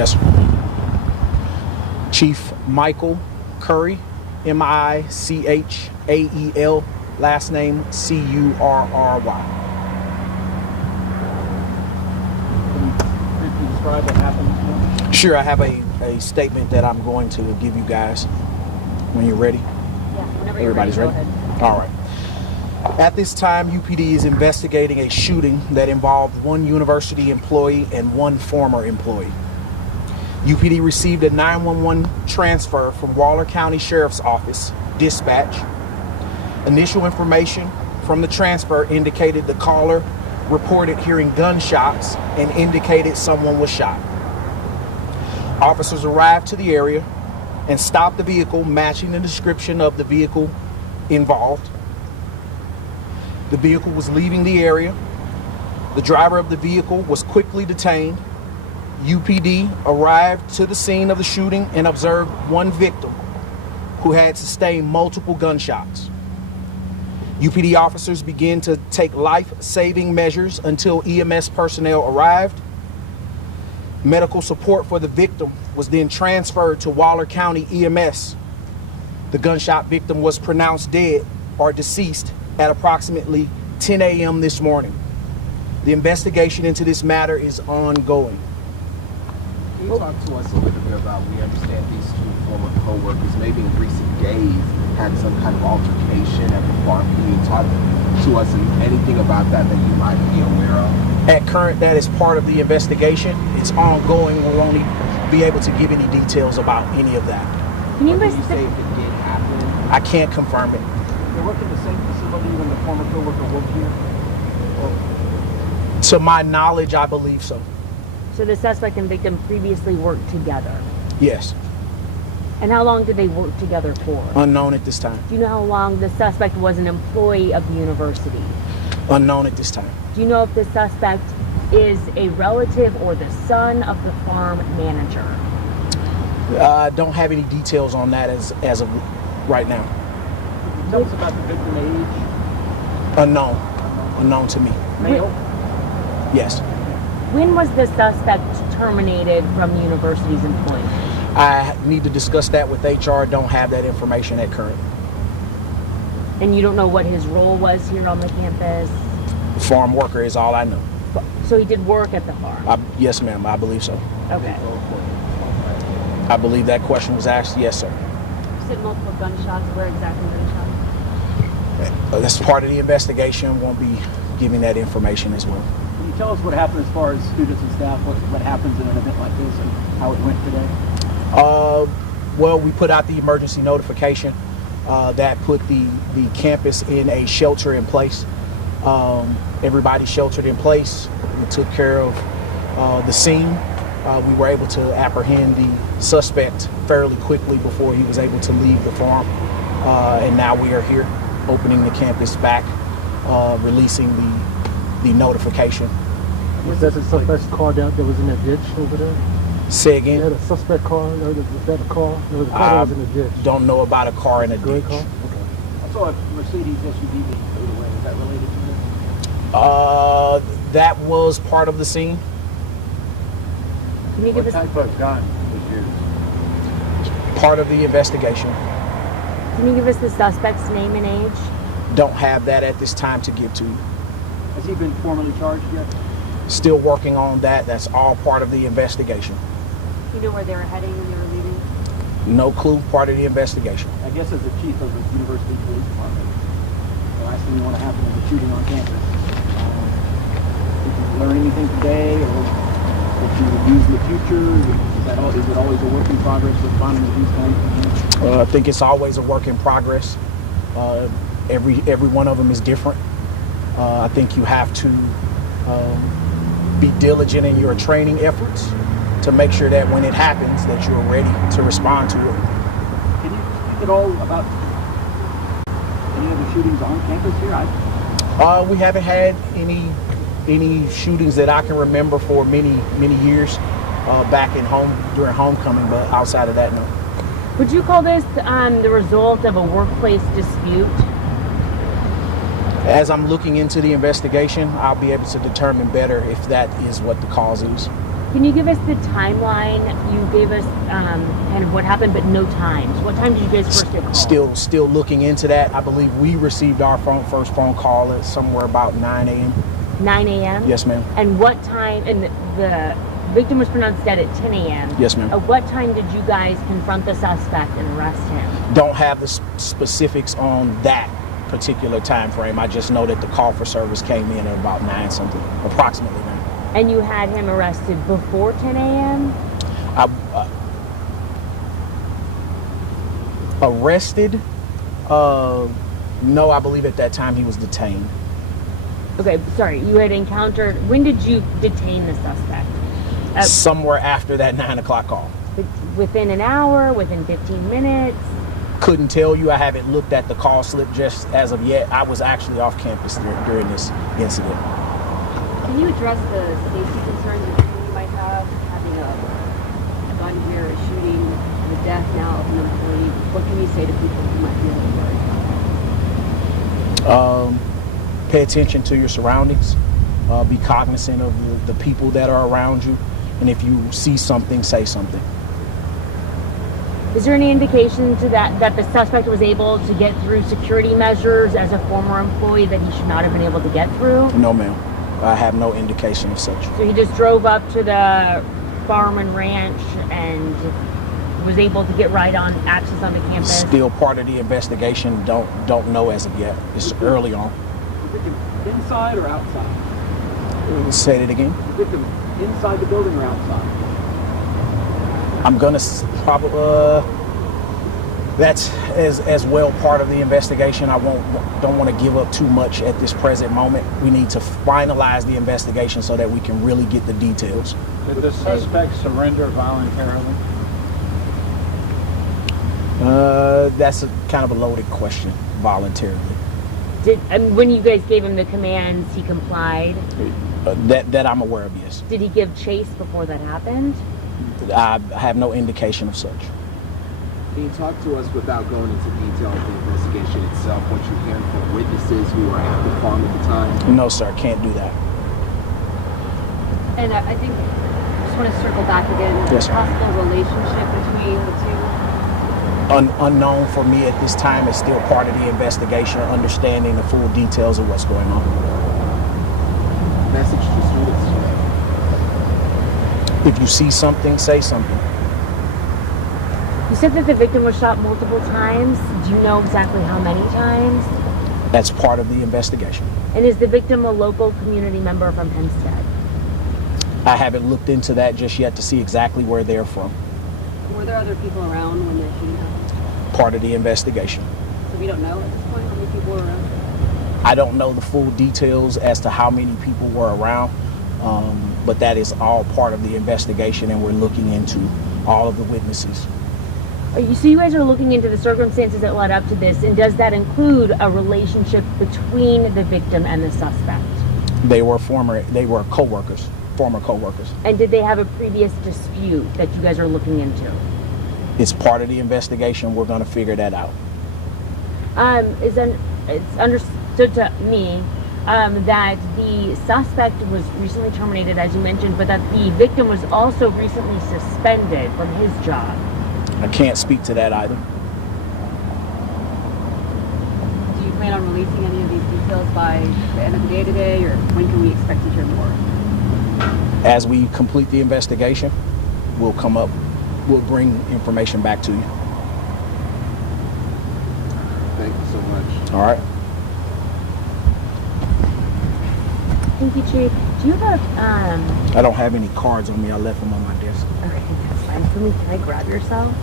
Yes, sir. Chief Michael Curry, Michael, last name Curry. Can you briefly describe what happened this morning? Sure, I have a statement that I'm going to give you guys when you're ready. Yeah, whenever you're Everybody's ready. ready? All right. At this time, UPD is investigating a shooting that involved one university employee and one former employee. UPD received a 911 transfer from Waller County Sheriff's Office dispatch. Initial information from the transfer indicated the caller reported hearing gunshots and indicated someone was shot. Officers arrived to the area and stopped the vehicle matching the description of the vehicle involved. The vehicle was leaving the area. The driver of the vehicle was quickly detained. UPD arrived to the scene of the shooting and observed one victim who had sustained multiple gunshots. UPD officers began to take life-saving measures until EMS personnel arrived. Medical support for the victim was then transferred to Waller County EMS. The gunshot victim was pronounced dead or deceased at approximately 10 a.m. this morning. The investigation into this matter is ongoing. Can you talk to us a little bit about, we understand these two former co-workers maybe in recent days had some kind of altercation at the farm. Can you talk to us anything about that you might be aware of? At current, that is part of the investigation. It's ongoing. We'll only be able to give any details about any of that. Can you Or did you say if it did happen? I can't confirm it. They work in the same facility when the former co-worker worked here? To my knowledge, I believe so. So the suspect and victim previously worked together. Yes. And how long did they work together for? Unknown at this time. Do you know how long the suspect was an employee of the university? Unknown at this time. Do you know if the suspect is a relative or the son of the farm manager? I don't have any details on that as of right now. Tell us about the victim age. Unknown. Unknown to me. Male. Yes. When was the suspect terminated from the university's employment? I need to discuss that with HR. Don't have that information at current. And you don't know what his role was here on the campus? Farm worker is all I know. So he did work at the farm? Yes, ma'am. I believe so. Okay. I believe that question was asked. Yes, sir. You said multiple gunshots. Where exactly gunshots? That's part of the investigation. Won't be giving that information as well. Can you tell us what happened as far as students and staff, what happens in an event like this and how it went today? Well, we put out the emergency notification that put the campus in a shelter in place. Everybody sheltered in place. We took care of the scene. We were able to apprehend the suspect fairly quickly before he was able to leave the farm. And now we are here opening the campus back, releasing the notification. Was that a suspect's car that was in that ditch over there? Say again? You had a suspect car? Was that a car? There was a car that was in the ditch. Don't know about a car in a Gray ditch. car? Okay. I saw a Mercedes SUV being towed away. Is that related to this? That was part of the scene. Can you give us of gun was used? Part of the investigation. the suspect's name and age? Don't have that at this time to give to you. Has he been formally charged yet? Still working on that. That's all part of the investigation. Do you know where they were heading when they were leaving? No clue. Part of the investigation. I guess as the chief of the university police department, the last thing you want to happen is a shooting on campus. Did you learn anything today, or that you would use in the future? Is it always a work in progress responding to these kinds of things? I think it's always a work in progress. Every one of them is different. I think you have to be diligent in your training efforts to make sure that when it happens that you're ready to respond to it. Can you speak at all about any of the shootings on campus here? We haven't had any shootings that I can remember for many years back in during homecoming, but outside of that, no. Would you call this the result of a workplace dispute? As I'm looking into the investigation, I'll be able to determine better if that is what the cause is. Can you give us the timeline? You gave us kind of what happened, but no times. What time did you guys first get called? Still looking into that. I believe we received our first phone call at somewhere about 9 a.m. 9 a.m.? Yes, ma'am. And what time, and the victim was pronounced dead at 10 a.m. Yes, ma'am. At what time did you guys confront the suspect and arrest him? Don't have the specifics on that particular time frame. I just know that the call for service came in at about 9 something, approximately 9. And you had him arrested before 10 a.m.? Arrested? No, I believe at that time he was detained. Okay, sorry, you had encountered, when did you detain the suspect? Somewhere after that 9 o'clock call. Within an hour, within 15 minutes? Couldn't tell you. I haven't looked at the call slip just as of yet. I was actually off campus during this incident. Can you address the safety concerns that you might have, having a gun here, a shooting, the death now of an employee? What can you say to people who might be a little worried about that? Pay attention to your surroundings. Be cognizant of the people that are around you. And if you see something, say something. Is there any indication to that the suspect was able to get through security measures as a former employee that he should not have been able to get through? No, ma'am. I have no indication of such. So he just drove up to the farm and ranch and was able to get right on access on the campus? Still part of the investigation. Don't know as of yet. It's early on. The victim inside or outside? Say it again. The victim inside the building or outside? I'm gonna probably that's as well part of the investigation. Don't want to give up too much at this present moment. We need to finalize the investigation so that we can really get the details. Did the suspect surrender voluntarily? That's kind of a loaded question. Voluntarily. And when you guys gave him the commands, he complied? That I'm aware of, yes. Did he give chase before that happened? I have no indication of such. Can you talk to us without going into detail of the investigation itself, what you're hearing from witnesses who were at the farm at the time? No, sir, can't do that. And I think, I just want to circle back again, Yes, sir. possible relationship between the two. Unknown for me at this time. Is still part of the investigation, understanding the full details of what's going on. Message to students. If you see something, say something. You said that the victim was shot multiple times. Do you know exactly how many times? That's part of the investigation. And is the victim a local community member from Hempstead? I haven't looked into that just yet to see exactly where they're from. Were there other people around when the shooting happened? Part of the investigation. So we don't know at this point how many people were around? I don't know the full details as to how many people were around, but that is all part of the investigation, and we're looking into all of the witnesses. So you guys are looking into the circumstances that led up to this, and does that include a relationship between the victim and the suspect? They were co-workers, former co-workers. And did they have a previous dispute that you guys are looking into? It's part of the investigation. We're going to figure that out. It's understood to me that the suspect was recently terminated, as you mentioned, but that the victim was also recently suspended from his job. I can't speak to that either. Do you plan on releasing any of these details by the end of the day today, or when can we expect to hear more? As we complete the investigation, we'll bring information back to you. Thank you so much. All right. Thank you, Chief. Do you have I don't have any cards on me. I left them on my desk. okay, that's fine. For me, can I grab your cell?